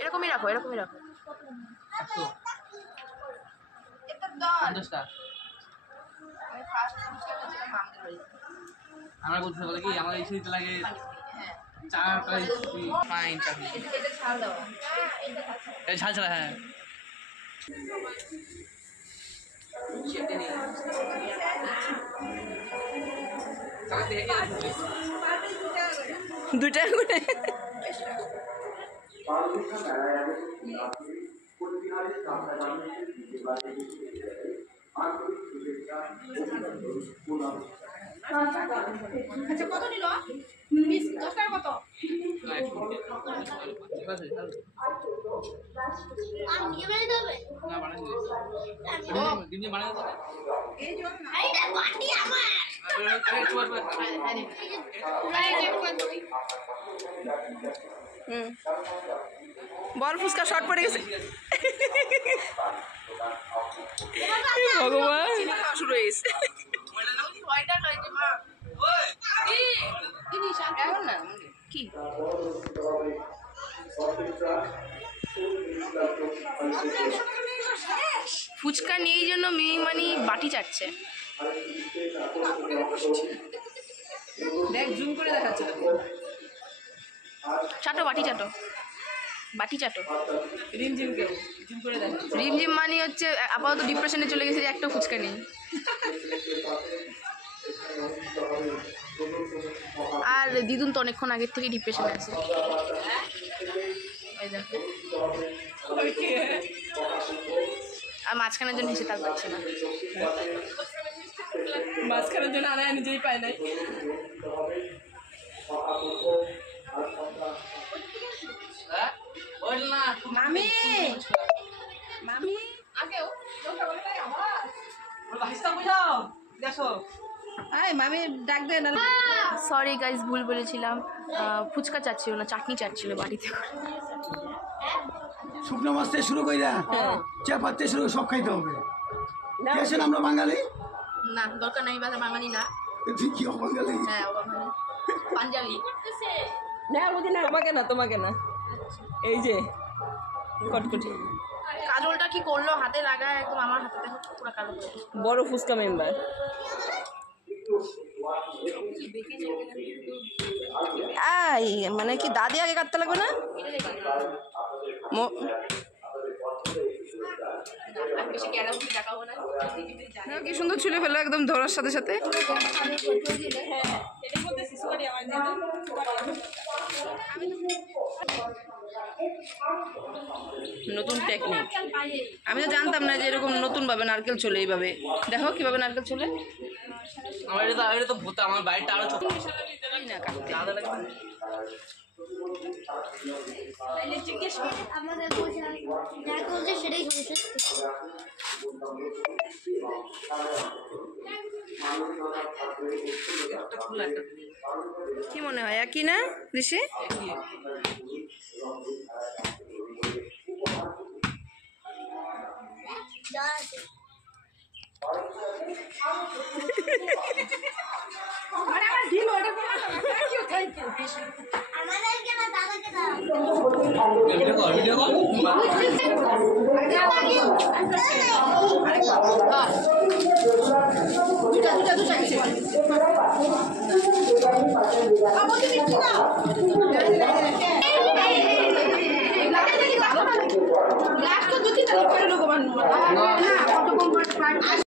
এরকমই রাখো, এরকমই রাখো। আমরা বলতে বলে কি আমার এই শরীরটা লাগে ঝাল ছাড়া। হ্যাঁ দুটা করে আচ্ছা কত নিল? 10 টাকা কত? বল ফুচকা শর্ট পড়ে গেছে। ভগবান শুরু হয়ে গেছে। কি ফুচকা নিয়ে জন্য মেয়ে বাটি চাটছে। দেখ জুম করে দেখাচ্ছে। চাটো বাটি চাটো, বাটি চাটো। রিমঝিম কে জুম করে দেখাচ্ছে। রিমঝিম মানে হচ্ছে আপাতত ডিপ্রেশনে চলে গেছে যে একটা ফুচকা নেই। আর দিদুন তো অনেকক্ষণ আগের থেকে ডিপ্রেশনে আছে। আর মাঝখানের জন্য হেসে তার পাচ্ছে না। মাঝখানের জন্য আনা নিজেই পায় নাই। মামি মামি আগেও মামি ডাক দে না। সরি গাইস, ভুল বলেছিলাম। ফুচকা চাচ্ছিল না, চাটনি চাচ্ছিল বাড়িতে করে। শুকনো মাছ থেকে শুরু কইরা চেপার থেকে শুরু সব খাইতে হবে। আসলে আমরা বাঙালি না, দরকার নাই, বাঙালি না। কি বাঙালি? হ্যাঁ বাঙালি, পাঞ্জাবি। তোমাকে না, তোমাকে না। এই যে কটকটি কাজলটা কি করলো হাতে লাগায়, একদম আমার হাতে দেখো পুরো কালো। বড় ফুচকা মেম্বার। মানে কি দাদি আগে কাটতে লাগবে না? কি সুন্দর ছুলে ফেলো একদম ধরার সাথে সাথে। নতুন টেকনিক, আমি তো জানতাম না যে এরকম নতুন ভাবে নারকেল চলে। এইভাবে দেখো কিভাবে নারকেল চলে। আমার এটা তো ভূত, আমার বাড়িটা আরো ছোট না কাটতে সেটাই কি মনে হয় একই না ঋষি? ভিডিও কল দুটা